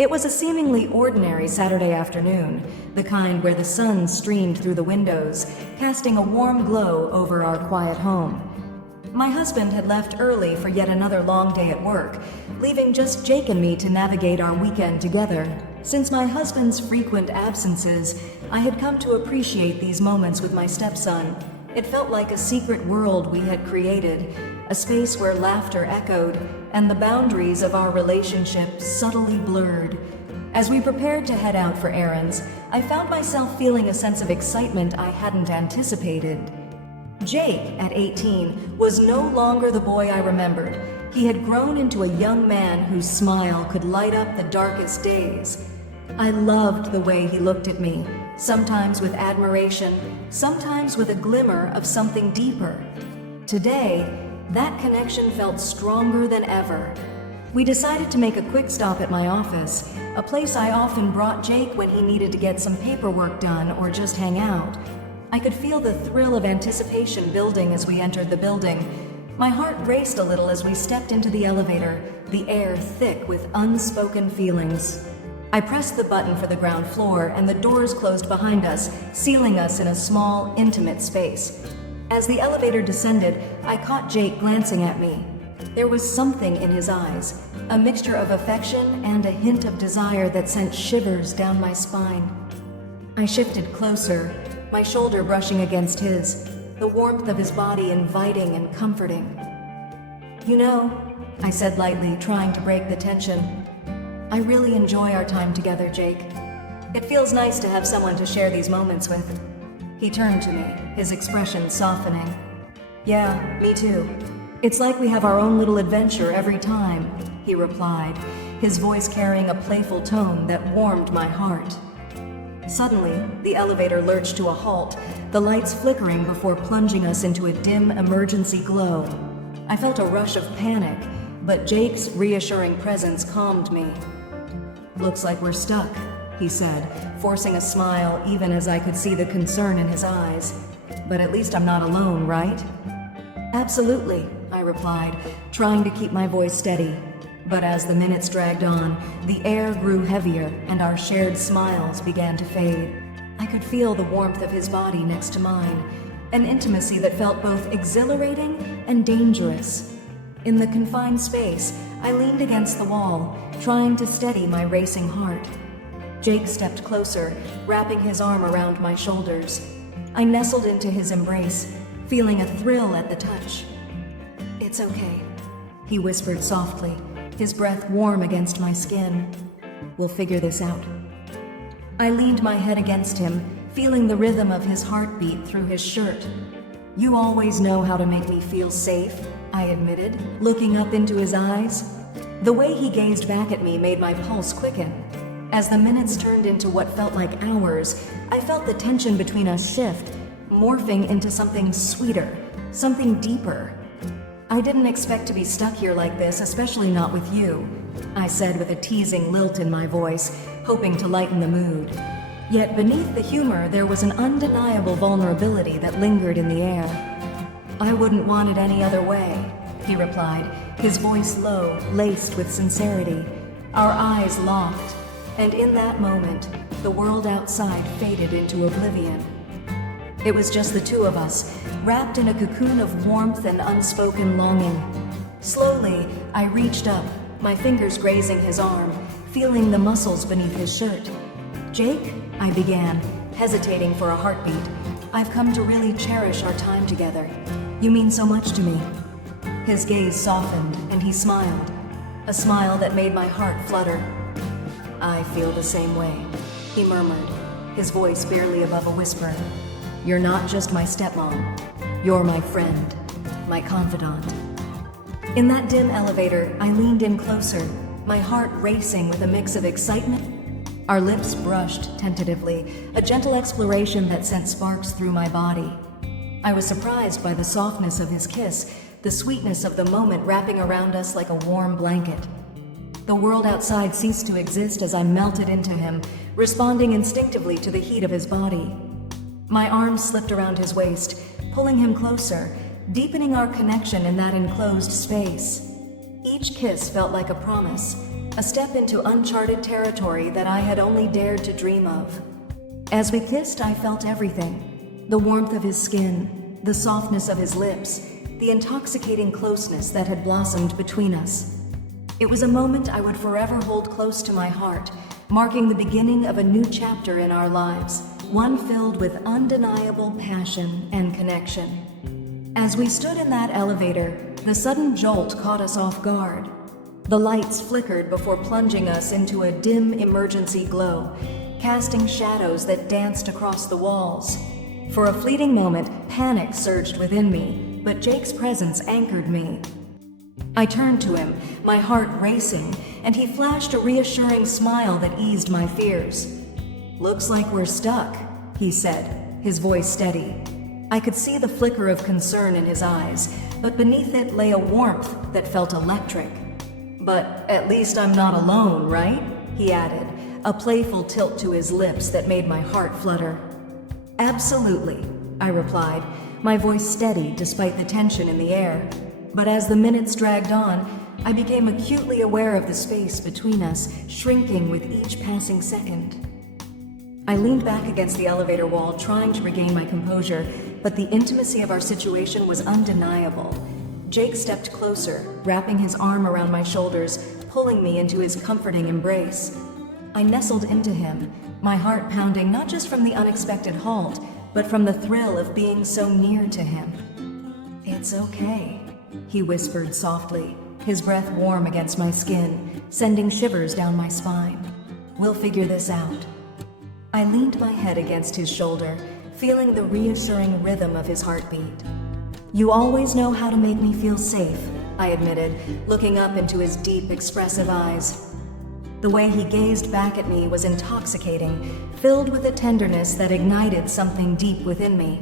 It was a seemingly ordinary Saturday afternoon, the kind where the sun streamed through the windows, casting a warm glow over our quiet home. My husband had left early for yet another long day at work, leaving just Jake and me to navigate our weekend together. Since my husband's frequent absences, I had come to appreciate these moments with my stepson. It felt like a secret world we had created, a space where laughter echoed and the boundaries of our relationship subtly blurred. As we prepared to head out for errands, I found myself feeling a sense of excitement I hadn't anticipated. Jake, at 18, was no longer the boy I remembered. He had grown into a young man whose smile could light up the darkest days. I loved the way he looked at me, sometimes with admiration, sometimes with a glimmer of something deeper. Today, that connection felt stronger than ever. We decided to make a quick stop at my office, a place I often brought Jake when he needed to get some paperwork done or just hang out. I could feel the thrill of anticipation building as we entered the building. My heart raced a little as we stepped into the elevator, the air thick with unspoken feelings. I pressed the button for the ground floor and the doors closed behind us, sealing us in a small, intimate space. As the elevator descended, I caught Jake glancing at me. There was something in his eyes, a mixture of affection and a hint of desire that sent shivers down my spine. I shifted closer, my shoulder brushing against his, the warmth of his body inviting and comforting. "You know," I said lightly, trying to break the tension, "I really enjoy our time together, Jake. It feels nice to have someone to share these moments with." He turned to me, his expression softening. "Yeah, me too. It's like we have our own little adventure every time," he replied, his voice carrying a playful tone that warmed my heart. Suddenly, the elevator lurched to a halt, the lights flickering before plunging us into a dim emergency glow. I felt a rush of panic, but Jake's reassuring presence calmed me. "Looks like we're stuck," he said, forcing a smile even as I could see the concern in his eyes. "But at least I'm not alone, right?" "Absolutely," I replied, trying to keep my voice steady. But as the minutes dragged on, the air grew heavier and our shared smiles began to fade. I could feel the warmth of his body next to mine, an intimacy that felt both exhilarating and dangerous. In the confined space, I leaned against the wall, trying to steady my racing heart. Jake stepped closer, wrapping his arm around my shoulders. I nestled into his embrace, feeling a thrill at the touch. "It's okay," he whispered softly, his breath warm against my skin. "We'll figure this out." I leaned my head against him, feeling the rhythm of his heartbeat through his shirt. "You always know how to make me feel safe," I admitted, looking up into his eyes. The way he gazed back at me made my pulse quicken. As the minutes turned into what felt like hours, I felt the tension between us shift, morphing into something sweeter, something deeper. "I didn't expect to be stuck here like this, especially not with you," I said with a teasing lilt in my voice, hoping to lighten the mood. Yet beneath the humor, there was an undeniable vulnerability that lingered in the air. "I wouldn't want it any other way," he replied, his voice low, laced with sincerity. Our eyes locked, and in that moment, the world outside faded into oblivion. It was just the two of us, wrapped in a cocoon of warmth and unspoken longing. Slowly, I reached up, my fingers grazing his arm, feeling the muscles beneath his shirt. "Jake," I began, hesitating for a heartbeat, "I've come to really cherish our time together. You mean so much to me." His gaze softened, and he smiled, a smile that made my heart flutter. "I feel the same way," he murmured, his voice barely above a whisper. "You're not just my stepmom. You're my friend, my confidant." In that dim elevator, I leaned in closer, my heart racing with a mix of excitement. Our lips brushed tentatively, a gentle exploration that sent sparks through my body. I was surprised by the softness of his kiss, the sweetness of the moment wrapping around us like a warm blanket. The world outside ceased to exist as I melted into him, responding instinctively to the heat of his body. My arms slipped around his waist, pulling him closer, deepening our connection in that enclosed space. Each kiss felt like a promise, a step into uncharted territory that I had only dared to dream of. As we kissed, I felt everything: the warmth of his skin, the softness of his lips, the intoxicating closeness that had blossomed between us. It was a moment I would forever hold close to my heart, marking the beginning of a new chapter in our lives, one filled with undeniable passion and connection. As we stood in that elevator, the sudden jolt caught us off guard. The lights flickered before plunging us into a dim emergency glow, casting shadows that danced across the walls. For a fleeting moment, panic surged within me, but Jake's presence anchored me. I turned to him, my heart racing, and he flashed a reassuring smile that eased my fears. "Looks like we're stuck," he said, his voice steady. I could see the flicker of concern in his eyes, but beneath it lay a warmth that felt electric. "But at least I'm not alone, right?" he added, a playful tilt to his lips that made my heart flutter. "Absolutely," I replied, my voice steady despite the tension in the air. But as the minutes dragged on, I became acutely aware of the space between us, shrinking with each passing second. I leaned back against the elevator wall, trying to regain my composure, but the intimacy of our situation was undeniable. Jake stepped closer, wrapping his arm around my shoulders, pulling me into his comforting embrace. I nestled into him, my heart pounding not just from the unexpected halt, but from the thrill of being so near to him. "It's okay," he whispered softly, his breath warm against my skin, sending shivers down my spine. "We'll figure this out." I leaned my head against his shoulder, feeling the reassuring rhythm of his heartbeat. "You always know how to make me feel safe," I admitted, looking up into his deep, expressive eyes. The way he gazed back at me was intoxicating, filled with a tenderness that ignited something deep within me.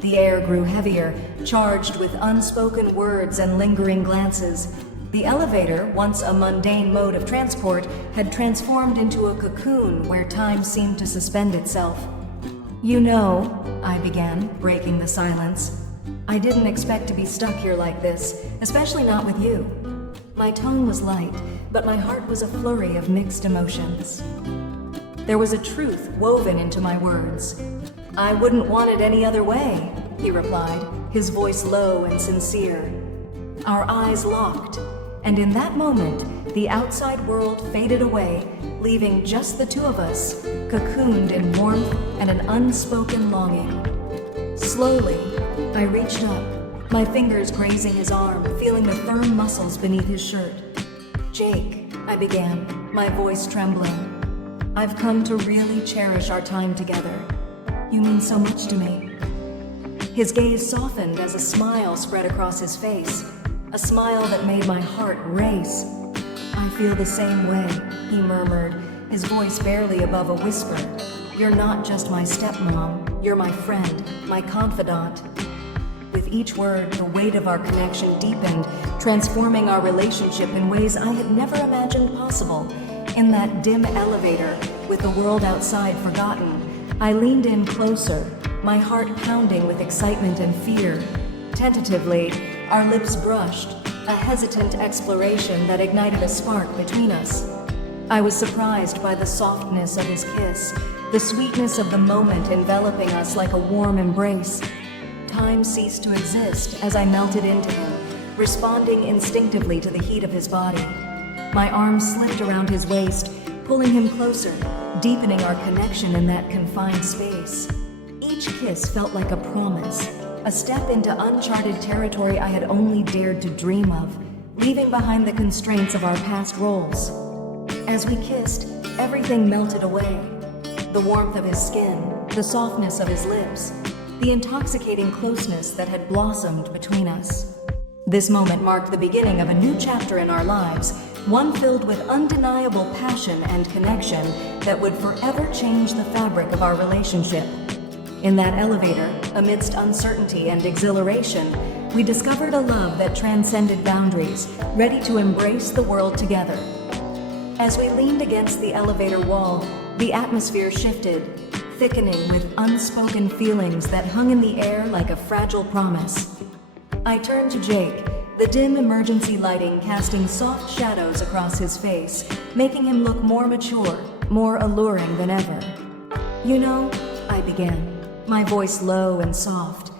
The air grew heavier, charged with unspoken words and lingering glances. The elevator, once a mundane mode of transport, had transformed into a cocoon where time seemed to suspend itself. "You know," I began, breaking the silence, "I didn't expect to be stuck here like this, especially not with you." My tone was light, but my heart was a flurry of mixed emotions. There was a truth woven into my words. "I wouldn't want it any other way," he replied, his voice low and sincere. Our eyes locked, and in that moment, the outside world faded away, leaving just the two of us, cocooned in warmth and an unspoken longing. Slowly, I reached up, my fingers grazing his arm, feeling the firm muscles beneath his shirt. "Jake," I began, my voice trembling, "I've come to really cherish our time together. You mean so much to me." His gaze softened as a smile spread across his face, a smile that made my heart race. "I feel the same way," he murmured, his voice barely above a whisper. "You're not just my stepmom, you're my friend, my confidant." With each word, the weight of our connection deepened, transforming our relationship in ways I had never imagined possible. In that dim elevator, with the world outside forgotten, I leaned in closer, my heart pounding with excitement and fear. Tentatively, our lips brushed, a hesitant exploration that ignited a spark between us. I was surprised by the softness of his kiss, the sweetness of the moment enveloping us like a warm embrace. Time ceased to exist as I melted into him, responding instinctively to the heat of his body. My arms slipped around his waist, pulling him closer, deepening our connection in that confined space. Each kiss felt like a promise, a step into uncharted territory I had only dared to dream of, leaving behind the constraints of our past roles. As we kissed, everything melted away. The warmth of his skin, the softness of his lips, the intoxicating closeness that had blossomed between us. This moment marked the beginning of a new chapter in our lives, one filled with undeniable passion and connection that would forever change the fabric of our relationship. In that elevator, amidst uncertainty and exhilaration, we discovered a love that transcended boundaries, ready to embrace the world together. As we leaned against the elevator wall, the atmosphere shifted, thickening with unspoken feelings that hung in the air like a fragile promise. I turned to Jake, the dim emergency lighting casting soft shadows across his face, making him look more mature, more alluring than ever. "You know," I began, my voice low and soft,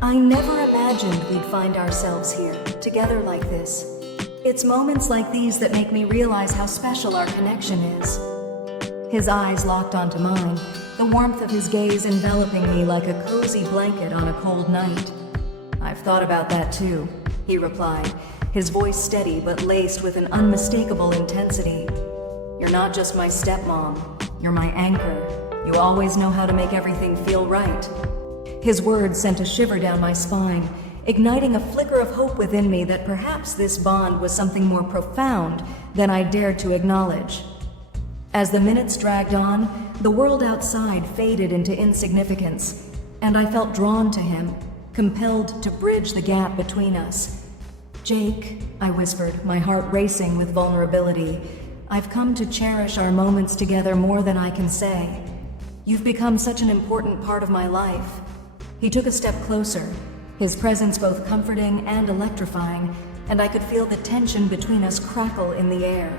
"I never imagined we'd find ourselves here, together like this. It's moments like these that make me realize how special our connection is." His eyes locked onto mine, the warmth of his gaze enveloping me like a cozy blanket on a cold night. "I've thought about that too," he replied, his voice steady but laced with an unmistakable intensity. "You're not just my stepmom, you're my anchor. You always know how to make everything feel right." His words sent a shiver down my spine, igniting a flicker of hope within me that perhaps this bond was something more profound than I dared to acknowledge. As the minutes dragged on, the world outside faded into insignificance, and I felt drawn to him, compelled to bridge the gap between us. "Jake," I whispered, my heart racing with vulnerability, "I've come to cherish our moments together more than I can say. You've become such an important part of my life." He took a step closer, his presence both comforting and electrifying, and I could feel the tension between us crackle in the air.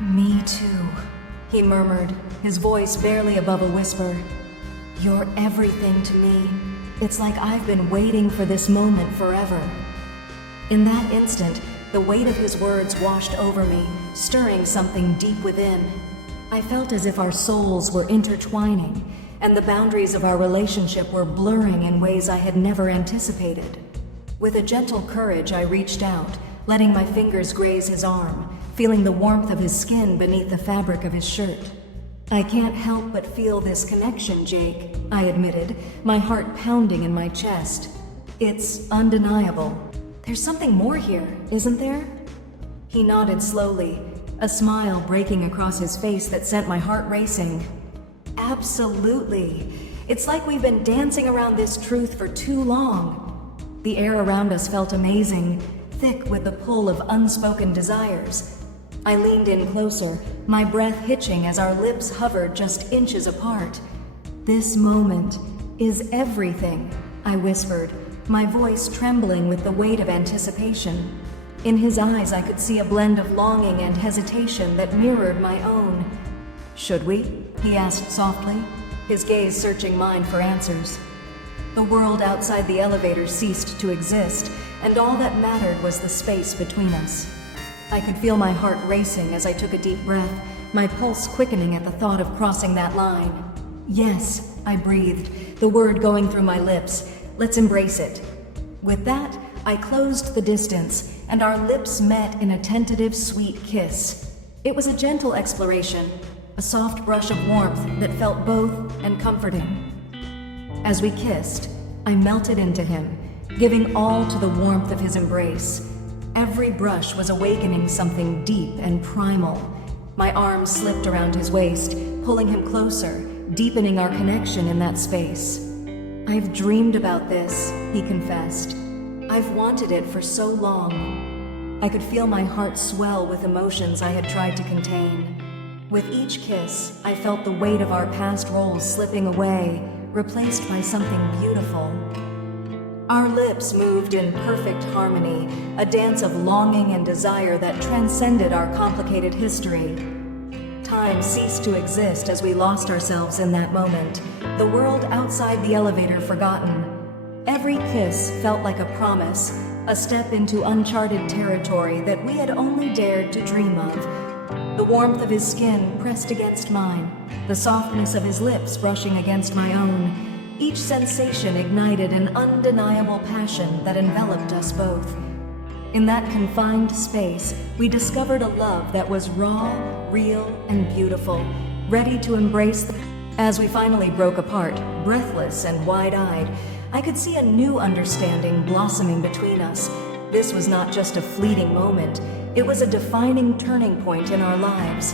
"Me too," he murmured, his voice barely above a whisper. "You're everything to me. It's like I've been waiting for this moment forever." In that instant, the weight of his words washed over me, stirring something deep within. I felt as if our souls were intertwining, and the boundaries of our relationship were blurring in ways I had never anticipated. With a gentle courage, I reached out, letting my fingers graze his arm, feeling the warmth of his skin beneath the fabric of his shirt. "I can't help but feel this connection, Jake," I admitted, my heart pounding in my chest. "It's undeniable. There's something more here, isn't there?" He nodded slowly, a smile breaking across his face that sent my heart racing. "Absolutely. It's like we've been dancing around this truth for too long." The air around us felt amazing, thick with the pull of unspoken desires. I leaned in closer, my breath hitching as our lips hovered just inches apart. "This moment is everything," I whispered, my voice trembling with the weight of anticipation. In his eyes, I could see a blend of longing and hesitation that mirrored my own. "Should we?" he asked softly, his gaze searching mine for answers. The world outside the elevator ceased to exist, and all that mattered was the space between us. I could feel my heart racing as I took a deep breath, my pulse quickening at the thought of crossing that line. "Yes," I breathed, the word going through my lips. "Let's embrace it." With that, I closed the distance, and our lips met in a tentative, sweet kiss. It was a gentle exploration, a soft brush of warmth that felt both and comforting. As we kissed, I melted into him, giving all to the warmth of his embrace. Every brush was awakening something deep and primal. My arms slipped around his waist, pulling him closer, deepening our connection in that space. "I've dreamed about this," he confessed. "I've wanted it for so long." I could feel my heart swell with emotions I had tried to contain. With each kiss, I felt the weight of our past roles slipping away, replaced by something beautiful. Our lips moved in perfect harmony, a dance of longing and desire that transcended our complicated history. Time ceased to exist as we lost ourselves in that moment, the world outside the elevator forgotten. Every kiss felt like a promise, a step into uncharted territory that we had only dared to dream of. The warmth of his skin pressed against mine, the softness of his lips brushing against my own. Each sensation ignited an undeniable passion that enveloped us both. In that confined space, we discovered a love that was raw, real, and beautiful, ready to embrace the... As we finally broke apart, breathless and wide-eyed, I could see a new understanding blossoming between us. This was not just a fleeting moment, it was a defining turning point in our lives.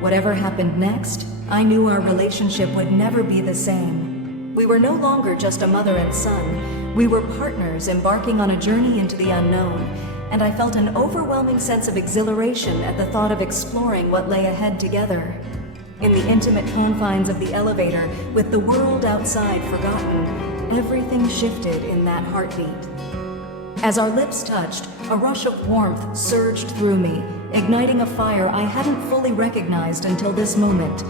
Whatever happened next, I knew our relationship would never be the same. We were no longer just a mother and son. We were partners embarking on a journey into the unknown, and I felt an overwhelming sense of exhilaration at the thought of exploring what lay ahead together. In the intimate confines of the elevator, with the world outside forgotten, everything shifted in that heartbeat. As our lips touched, a rush of warmth surged through me, igniting a fire I hadn't fully recognized until this moment.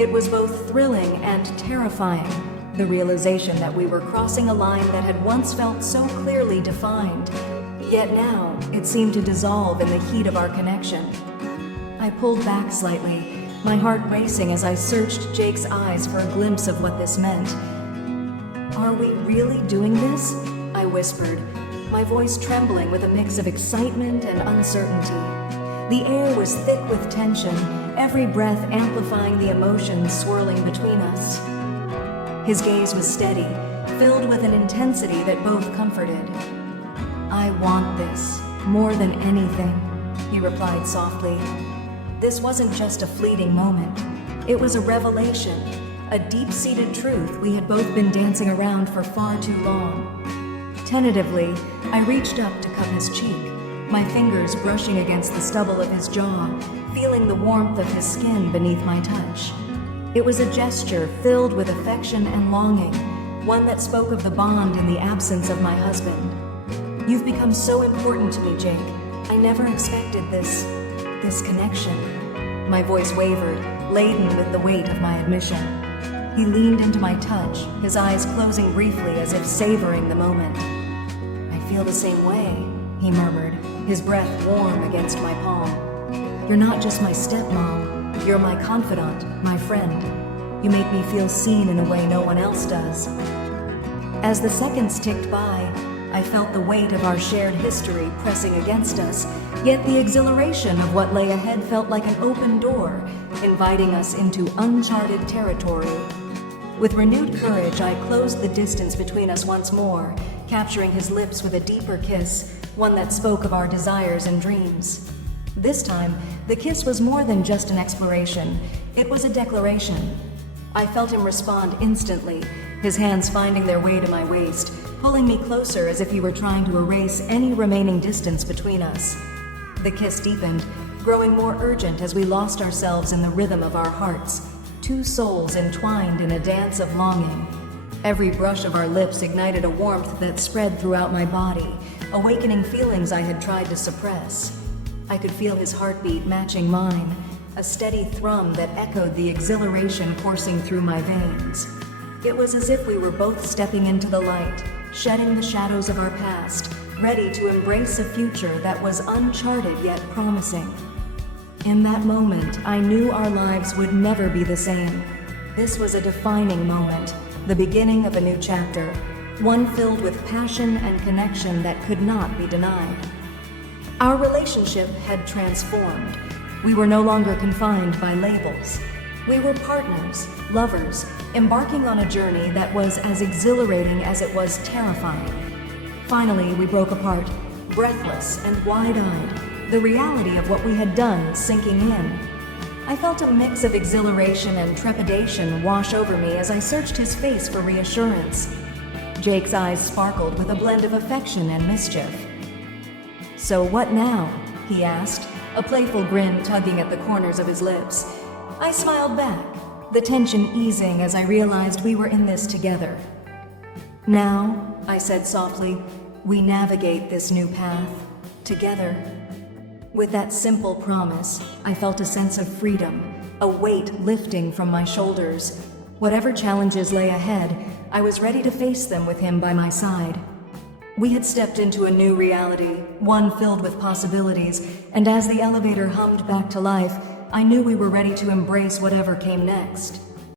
It was both thrilling and terrifying, the realization that we were crossing a line that had once felt so clearly defined. Yet now, it seemed to dissolve in the heat of our connection. I pulled back slightly, my heart racing as I searched Jake's eyes for a glimpse of what this meant. "Are we really doing this?" I whispered, my voice trembling with a mix of excitement and uncertainty. The air was thick with tension, every breath amplifying the emotions swirling between us. His gaze was steady, filled with an intensity that both comforted. "I want this, more than anything," he replied softly. This wasn't just a fleeting moment. It was a revelation, a deep-seated truth we had both been dancing around for far too long. Tentatively, I reached up to cup his cheek, my fingers brushing against the stubble of his jaw, feeling the warmth of his skin beneath my touch. It was a gesture filled with affection and longing, one that spoke of the bond in the absence of my husband. "You've become so important to me, Jake. I never expected this connection." My voice wavered, laden with the weight of my admission. He leaned into my touch, his eyes closing briefly as if savoring the moment. "I feel the same way," he murmured, his breath warm against my palm. "You're not just my stepmom, you're my confidant, my friend. You make me feel seen in a way no one else does." As the seconds ticked by, I felt the weight of our shared history pressing against us, yet the exhilaration of what lay ahead felt like an open door, inviting us into uncharted territory. With renewed courage, I closed the distance between us once more, capturing his lips with a deeper kiss, one that spoke of our desires and dreams. This time, the kiss was more than just an exploration. It was a declaration. I felt him respond instantly, his hands finding their way to my waist, pulling me closer as if he were trying to erase any remaining distance between us. The kiss deepened, growing more urgent as we lost ourselves in the rhythm of our hearts, two souls entwined in a dance of longing. Every brush of our lips ignited a warmth that spread throughout my body, awakening feelings I had tried to suppress. I could feel his heartbeat matching mine, a steady thrum that echoed the exhilaration coursing through my veins. It was as if we were both stepping into the light, shedding the shadows of our past, ready to embrace a future that was uncharted yet promising. In that moment, I knew our lives would never be the same. This was a defining moment, the beginning of a new chapter, one filled with passion and connection that could not be denied. Our relationship had transformed. We were no longer confined by labels. We were partners, lovers, embarking on a journey that was as exhilarating as it was terrifying. Finally, we broke apart, breathless and wide-eyed, the reality of what we had done sinking in. I felt a mix of exhilaration and trepidation wash over me as I searched his face for reassurance. Jake's eyes sparkled with a blend of affection and mischief. "So what now?" he asked, a playful grin tugging at the corners of his lips. I smiled back, the tension easing as I realized we were in this together. "Now," I said softly, "we navigate this new path together." With that simple promise, I felt a sense of freedom, a weight lifting from my shoulders. Whatever challenges lay ahead, I was ready to face them with him by my side. We had stepped into a new reality, one filled with possibilities, and as the elevator hummed back to life, I knew we were ready to embrace whatever came next.